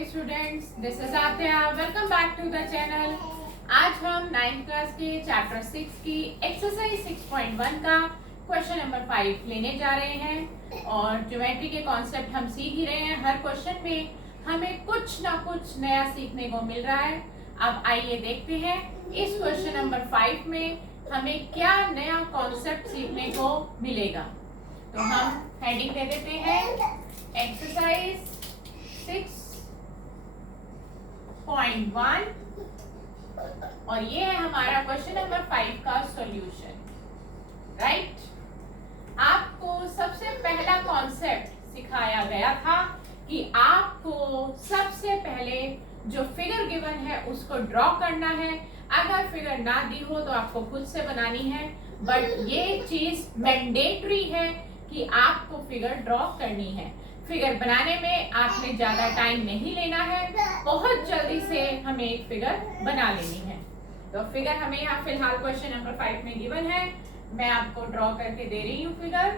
Namaste students, this is Atya. Welcome back to the channel. आज हम 9th class के chapter 6 की exercise 6.1 का क्वेश्चन नंबर 5 लेने जा रहे हैं और ज्योमेट्री के कॉन्सेप्ट हम सीख ही रहे हैं। हर क्वेश्चन में हमें कुछ ना कुछ नया सीखने को मिल रहा है। अब आइए देखते हैं इस क्वेश्चन नंबर 5 में हमें क्या नया कॉन्सेप्ट सीखने को मिलेगा। तो हम हेडिंग दे देते हैं एक्सरसाइज 6.1 और ये है हमारा क्वेश्चन नंबर 5 का सॉल्यूशन। राइट, आपको सबसे पहला कॉन्सेप्ट सिखाया गया था कि आपको सबसे पहले जो फिगर गिवन है उसको ड्रॉ करना है। अगर फिगर ना दी हो तो आपको खुद से बनानी है, बट ये चीज मैंडेटरी है कि आपको फिगर ड्रॉ करनी है। फिगर बनाने में आपने ज्यादा टाइम नहीं लेना है, बहुत जल्दी से हमें एक फिगर बना लेनी है। तो फिगर हमें यहाँ फिलहाल क्वेश्चन नंबर 5 में गिवन है। मैं आपको ड्रॉ करके दे रही हूँ फिगर,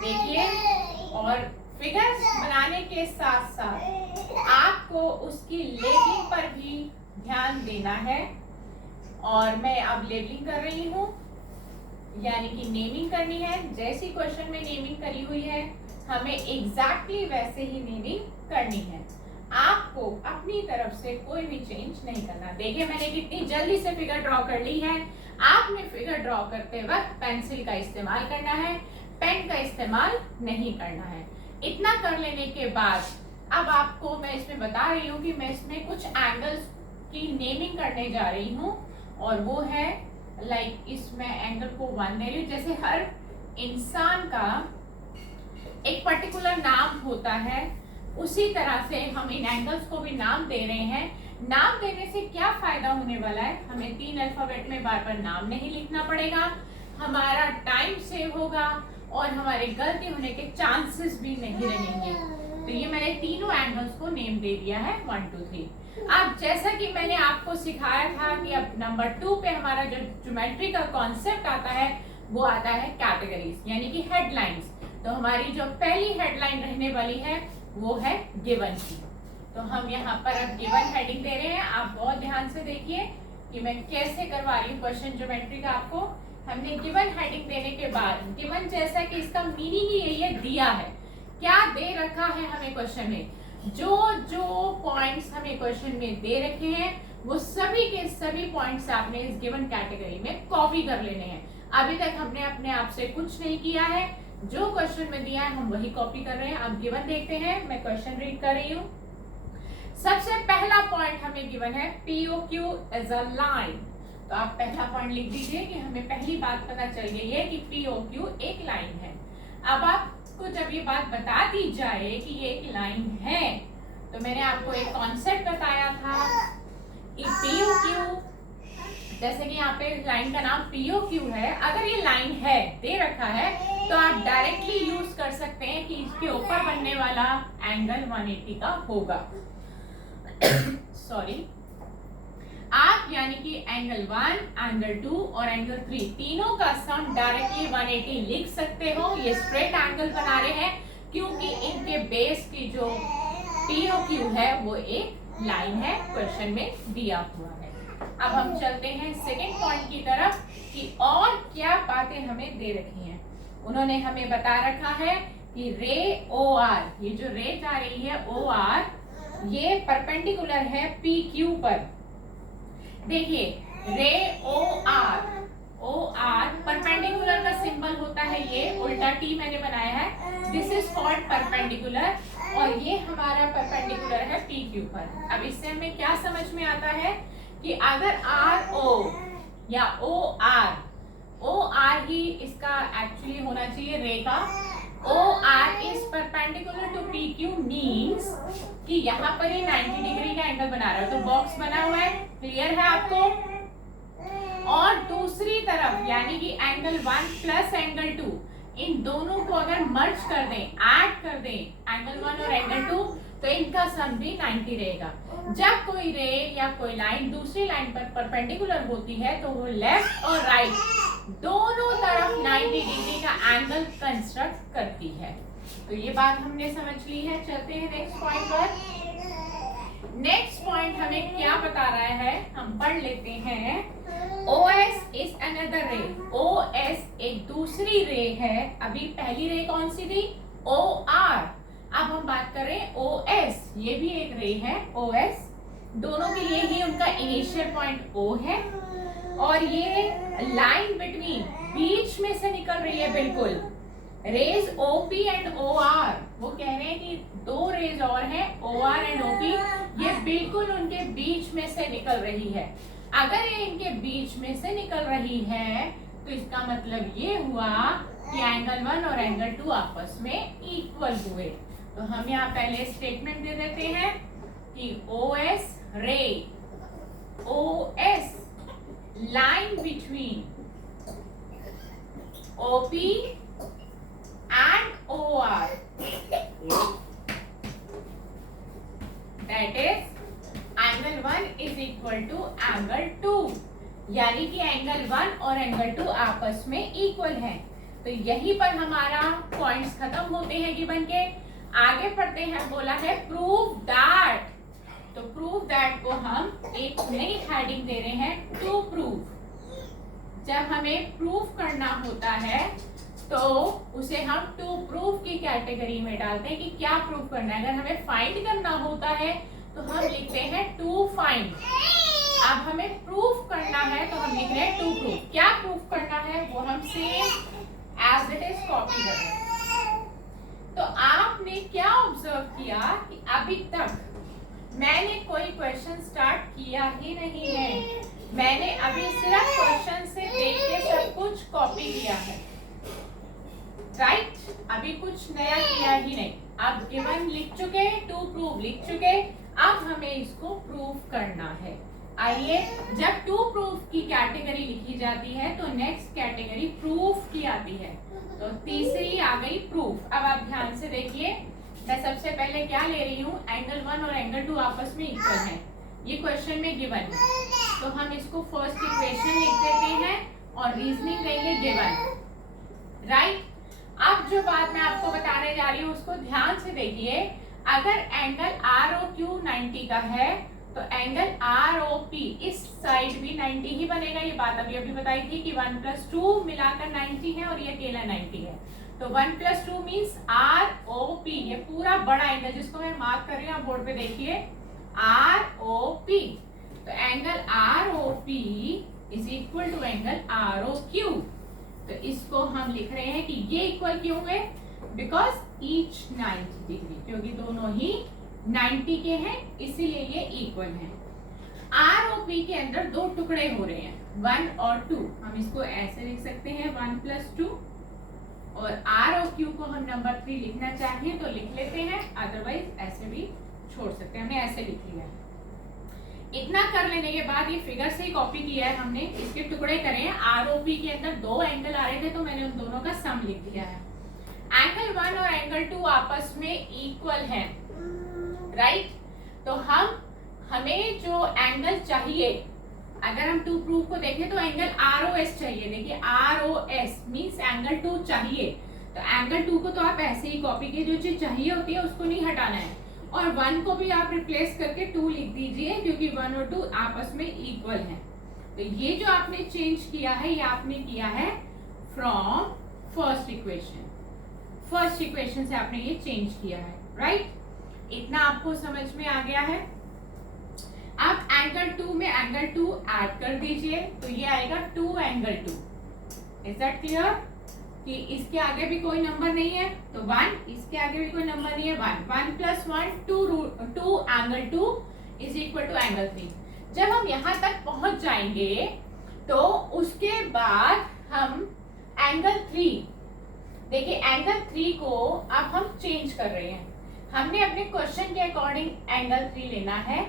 देखिए। और फिगर बनाने के साथ साथ आपको उसकी लेबलिंग पर भी ध्यान देना है। और मैं अब लेबलिंग कर रही हूँ, यानी कि नेमिंग करनी है। जैसी क्वेश्चन में नेमिंग करी हुई है हमें एग्जैक्टली वैसे ही नेमिंग करनी है। आपको अपनी तरफ से कोई भी चेंज नहीं करना। देखिए मैंने कितनी जल्दी से फिगर ड्रॉ कर ली है। आपने फिगर ड्रॉ करते वक्त पेंसिल का इस्तेमाल करना है, पेन का इस्तेमाल नहीं करना है। इतना कर लेने के बाद अब आपको मैं इसमें बता रही हूँ कि मैं इसमें कुछ एंगल्स की नेमिंग करने जा रही हूँ और वो है लाइक इसमें एंगल को 1 दे रही हूँ। जैसे हर इंसान का एक पर्टिकुलर नाम होता है, उसी तरह से हम इन एंगल्स को भी नाम दे रहे हैं। नाम देने से क्या फायदा होने वाला है, हमें 3 अल्फाबेट में बार बार नाम नहीं लिखना पड़ेगा, हमारा टाइम सेव होगा और हमारे गलती होने के चांसेस भी नहीं रहेंगे। तो ये मैंने तीनों एंगल्स को नेम दे दिया है 1 2 3। अब जैसा कि मैंने आपको सिखाया था कि अब नंबर 2 पे हमारा जो ज्योमेट्री का कॉन्सेप्ट आता है वो आता है कैटेगरीज, यानी कि हेडलाइंस। तो हमारी जो पहली हेडलाइन रहने वाली है वो है गिवन की। तो हम यहाँ पर अब गिवन हेडिंग दे रहे हैं। आप बहुत ध्यान से देखिए कि मैं कैसे करवा रही हूँ क्वेश्चन ज्योमेट्री का। आपको हमने गिवन हेडिंग देने के बाद, गिवन जैसा कि इसका मीनिंग ही यही है, दिया है, क्या दे रखा है हमें क्वेश्चन में। जो जो पॉइंट्स हमें क्वेश्चन में दे रखे हैं वो सभी के सभी पॉइंट्स आपने इस गिवन कैटेगरी में कॉपी कर लेने हैं। अभी तक हमने अपने आप से कुछ नहीं किया है, जो क्वेश्चन में दिया है हम वही कॉपी कर रहे हैं। अब गिवन देखते हैं, मैं क्वेश्चन रीड कर रही हूँ। सबसे पहला पॉइंट हमें गिवन है POQ इज अ लाइन। तो आप पहला पॉइंट लिख दीजिए कि हमें पहली बात पता चल गई है कि POQ एक लाइन है। अब आपको जब ये बात बता दी जाए कि ये एक लाइन है, तो मैंने आपको एक कॉन्सेप्ट बताया था कि POQ, जैसे कि यहाँ पे लाइन का नाम POQ है, अगर ये लाइन है दे रखा है तो आप डायरेक्टली यूज कर सकते हैं कि इसके ऊपर बनने वाला एंगल 180 का होगा। सॉरी, आप यानी कि एंगल 1, एंगल 2 और एंगल 3 तीनों का सम डायरेक्टली 180 लिख सकते हो। ये स्ट्रेट एंगल बना रहे हैं क्योंकि इनके बेस की जो POQ है वो एक लाइन है, क्वेश्चन में दिया हुआ है। अब हम चलते हैं सेकेंड पॉइंट की तरफ कि और क्या बातें हमें दे रखी हैं। उन्होंने हमें बता रखा है कि रे OR, ये जो रे जा रही है OR, ये परपेंडिकुलर है PQ पर। देखिए रे OR परपेंडिकुलर का सिंबल होता है, ये उल्टा T मैंने बनाया है, दिस इज कॉल्ड परपेंडिकुलर, और ये हमारा परपेंडिकुलर है PQ पर। अब इससे हमें क्या समझ में आता है कि अगर RO या OR ही इसका एक्चुअली होना चाहिए रे का, OR is perpendicular to PQ means कि यहाँ पर ये 90 डिग्री का एंगल बना रहा है। तो बॉक्स बना हुआ है, क्लियर है आपको। और दूसरी तरफ यानी कि एंगल 1 प्लस एंगल 2, इन दोनों को अगर मर्ज कर दें, ऐड कर दें, एंगल 1 और एंगल 2, तो इनका सम भी 90 रहेगा। जब कोई रे या कोई लाइन दूसरी लाइन पर परपेंडिकुलर होती है तो वो लेफ्ट और राइट दोनों तरफ 90 डिग्री का एंगल कंस्ट्रक्ट करती है। तो ये बात हमने समझ ली है। चलते हैं नेक्स्ट पॉइंट पर। नेक्स्ट पॉइंट हमें क्या बता रहा है, हम पढ़ लेते हैं। OS इज अनदर रे। OS एक दूसरी रे है। अभी पहली रे कौन सी थी? OR। अब हम बात करें OS, ये भी एक रे है OS। दोनों के लिए ही उनका इनिशियल पॉइंट O है और ये लाइन बिटवीन, बीच में से निकल रही है बिल्कुल। रेज OP एंड OR, वो कह रहे हैं कि दो रेज और हैं OR एंड OP, ये बिल्कुल उनके बीच में से निकल रही है। अगर ये इनके बीच में से निकल रही है तो इसका मतलब ये हुआ कि एंगल 1 और एंगल 2 आपस में इक्वल हुए। तो हम यहाँ पहले स्टेटमेंट दे देते हैं कि OS रे, OS line between OP and OR, that is angle 1 is equal to angle 2, यानी कि एंगल 1 और एंगल 2 आपस में इक्वल है। तो यहीं पर हमारा पॉइंट्स खत्म होते हैं गिवन के। आगे पढ़ते हैं, बोला है प्रूव दैट। तो प्रूव दैट को हम एक नई हेडिंग दे रहे हैं, टू प्रूव। जब हमें प्रूव करना होता है तो उसे हम टू प्रूव की कैटेगरी में डालते हैं कि क्या प्रूव करना है। अगर हमें फाइंड करना होता है तो हम लिखते हैं टू फाइंड। अब हमें प्रूफ करना है तो हम लिख रहे हैं टू प्रूफ। क्या प्रूफ करना है वो हम same as it is copy कर रहे हैं। तो आपने क्या ऑब्जर्व किया कि अभी तक मैंने कोई क्वेश्चन स्टार्ट किया ही नहीं है। मैंने अभी सिर्फ क्वेश्चन से देख के सब कुछ कॉपी किया है, राइट? अभी कुछ नया किया ही नहीं। अब गिवन लिख चुके, टू प्रूव लिख चुके, अब हमें इसको प्रूव करना है। आइए, जब टू प्रूफ की कैटेगरी लिखी जाती है तो नेक्स्ट कैटेगरी प्रूफ की आती है। तो तीसरी आ गई प्रूफ। अब आप ध्यान से देखिए, मैं सबसे पहले क्या ले रही हूँ, एंगल 1 और एंगल 2 आपस में इक्वल है। ये क्वेश्चन में गिवन है तो हम इसको फर्स्ट इक्वेशन लिख देते हैं और रीजनिंग देंगे गिवन, राइट? अब जो बात मैं आपको बताने जा रही हूँ उसको ध्यान से देखिए। अगर एंगल ROQ 90 का है तो एंगल ROP इस साइड भी 90 ही बनेगा। ये बात अभी अभी बताई थी कि 1 + 2 मिलाकर 90 है और ये अकेला 90 है। तो 1 + 2 मीन्स ROP, ये पूरा बड़ा एंगल जिसको मैं मार्क कर रही हूँ, आप बोर्ड पे देखिए, ROP। तो angle ROP is equal to angle ROQ। तो इसको हम लिख रहे हैं कि ये इक्वल क्यों हुए, बिकॉज ईच 90 डिग्री, क्योंकि दोनों ही 90 के हैं इसीलिए ये इक्वल हैं। ROP के अंदर दो टुकड़े हो रहे हैं, 1 और 2। हम इसको ऐसे लिख सकते हैं 1 + 2, और ROQ को हम नंबर 3 लिखना चाहिए तो लिख लेते हैं, अदरवाइज ऐसे भी छोड़ सकते हैं। हमने ऐसे लिख लिया है। इतना कर लेने के बाद ये फिगर से ही कॉपी किया है हमने, इसके टुकड़े करे हैं। ROP के अंदर दो एंगल आ रहे थे तो मैंने उन दोनों का सम लिख दिया है। एंगल 1 और एंगल 2 आपस में इक्वल हैं, राइट? तो हमें जो एंगल चाहिए, अगर हम टू प्रूफ को देखें तो एंगल ROS चाहिए। देखिए ROS मींस एंगल 2 चाहिए। तो एंगल 2 को तो आप ऐसे ही कॉपी कीजिए, जो चीज चाहिए होती है उसको नहीं हटाना है। और 1 को भी आप रिप्लेस करके 2 लिख दीजिए, क्योंकि 1 और 2 आपस में इक्वल हैं। तो ये जो आपने चेंज किया है, ये आपने किया है from first equation. First equation से आपने ये चेंज किया है, राइट? इतना आपको समझ में आ गया है। अब एंगल 2 में एंगल 2 ऐड कर दीजिए तो ये आएगा 2 एंगल 2। Is that clear? कि इसके आगे भी कोई नंबर नहीं है तो 1, इसके आगे भी कोई नंबर नहीं है 1, 1 + 1 2 angle 2 is equal to angle 3। जब हम यहाँ तक पहुंच जाएंगे तो उसके बाद हम एंगल 3, देखिए एंगल 3 को अब हम चेंज कर रहे हैं। हमने अपने क्वेश्चन के अकॉर्डिंग एंगल 3 लेना है।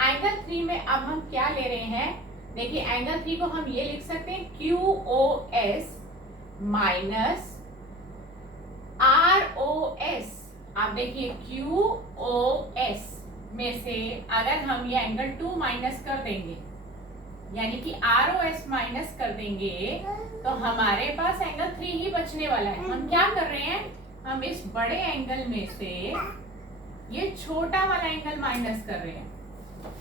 एंगल 3 में अब हम क्या ले रहे हैं, देखिए एंगल 3 को हम ये लिख सकते हैं QOS माइनस ROS। आप देखिए QOS में से अगर हम ये एंगल 2 माइनस कर देंगे, यानी कि ROS माइनस कर देंगे, तो हमारे पास एंगल 3 ही बचने वाला है। हम क्या कर रहे हैं, हम इस बड़े एंगल में से ये छोटा वाला एंगल माइनस कर रहे हैं।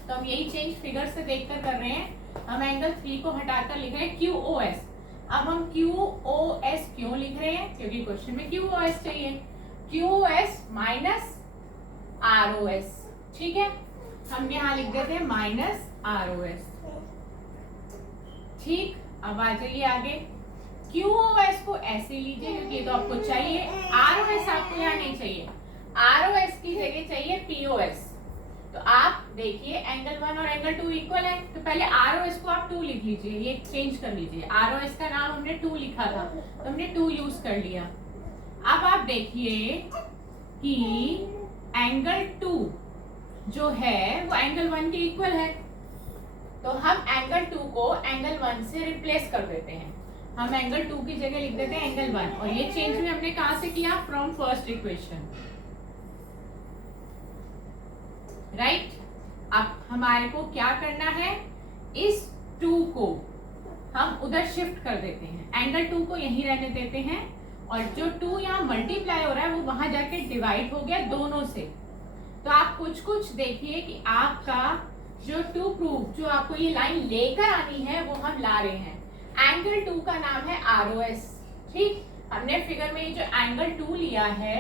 तो हम यही चेंज फिगर से देखकर कर रहे हैं। हम एंगल 3 को हटाकर लिख रहे हैं QOS। अब हम QOS क्यों लिख रहे हैं? क्योंकि क्वेश्चन में QOS चाहिए। QOS माइनस ROS, ठीक है, हम यहाँ लिख देते हैं माइनस ROS। ठीक, अब आ जाइए आगे। QOS को ऐसे लीजिए क्योंकि ये तो आपको चाहिए, ROS आपको यहाँ नहीं चाहिए, ROS की जगह चाहिए POS। तो आप देखिए एंगल 1 और एंगल 2 इक्वल है, तो पहले ROS को आप 2 लिख लीजिए, ये चेंज कर लीजिए। ROS का नाम हमने 2 लिखा था तो हमने 2 यूज कर लिया। अब आप देखिए कि एंगल 2 जो है वो एंगल 1 के इक्वल है, तो हम एंगल 2 को एंगल 1 से रिप्लेस कर देते हैं। हम एंगल 2 की जगह लिख देते हैं एंगल 1, और ये चेंज भी हमने कहां से किया? From first equation, right. अब हमारे को क्या करना है? इस 2 को हम उधर शिफ्ट कर देते हैं, एंगल 2 को यहीं रहने देते हैं, और जो 2 यहाँ मल्टीप्लाई हो रहा है वो वहां जाके डिवाइड हो गया दोनों से। तो आप कुछ कुछ देखिए कि आपका जो 2 प्रूफ जो आपको ये लाइन लेकर आनी है वो हम ला रहे हैं। एंगल 2 का नाम है ROS, ठीक। हमने फिगर में ये जो एंगल 2 लिया है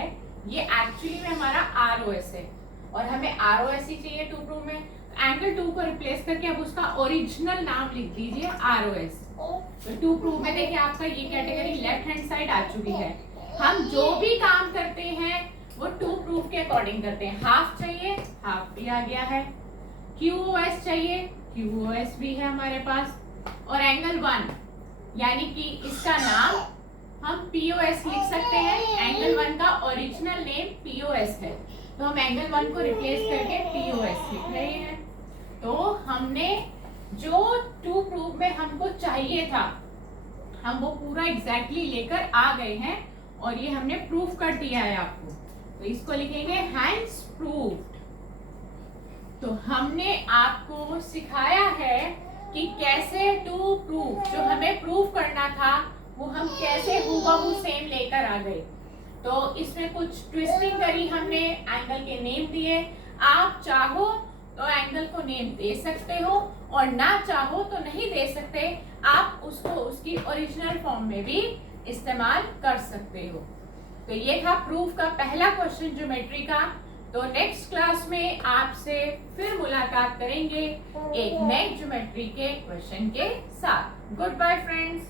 ये एक्चुअली में हमारा ROS है, और हमें ROS ही चाहिए 2 प्रूफ में। एंगल 2 को रिप्लेस करके अब उसका ओरिजिनल नाम लिख दीजिए ROS। तो 2 प्रूफ में देखिए आपका ये कैटेगरी लेफ्ट हैंड साइड आ चुकी है। हम जो भी काम करते हैं वो 2 प्रूफ के अकॉर्डिंग करते हैं। हाफ चाहिए, हाफ भी आ गया है। QOS चाहिए, QOS भी है हमारे पास, और एंगल 1 यानी कि इसका नाम हम POS लिख सकते हैं। एंगल 1 का ओरिजिनल नेम POS है, तो हम एंगल 1 को रिप्लेस करके POS लिख रहे हैं। तो हमने जो 2 प्रूफ में हमको चाहिए था हम वो पूरा एग्जैक्टली लेकर आ गए हैं, और ये हमने प्रूफ कर दिया है आपको। तो इसको लिखेंगे हैंस प्रूफ्ड। तो हमने आपको सिखाया है कि कैसे 2 प्रूफ जो हमें प्रूफ करना था वो हम कैसे हूबहू सेम लेकर आ गए। तो इसमें कुछ ट्विस्टिंग करी हमने, एंगल के नेम दिए। आप चाहो तो एंगल को नेम दे सकते हो, और ना चाहो तो नहीं दे सकते, आप उसको उसकी ओरिजिनल फॉर्म में भी इस्तेमाल कर सकते हो। तो ये था प्रूफ का पहला क्वेश्चन ज्योमेट्री का। तो नेक्स्ट क्लास में आपसे फिर मुलाकात करेंगे एक नए ज्योमेट्री के क्वेश्चन के साथ। Goodbye friends.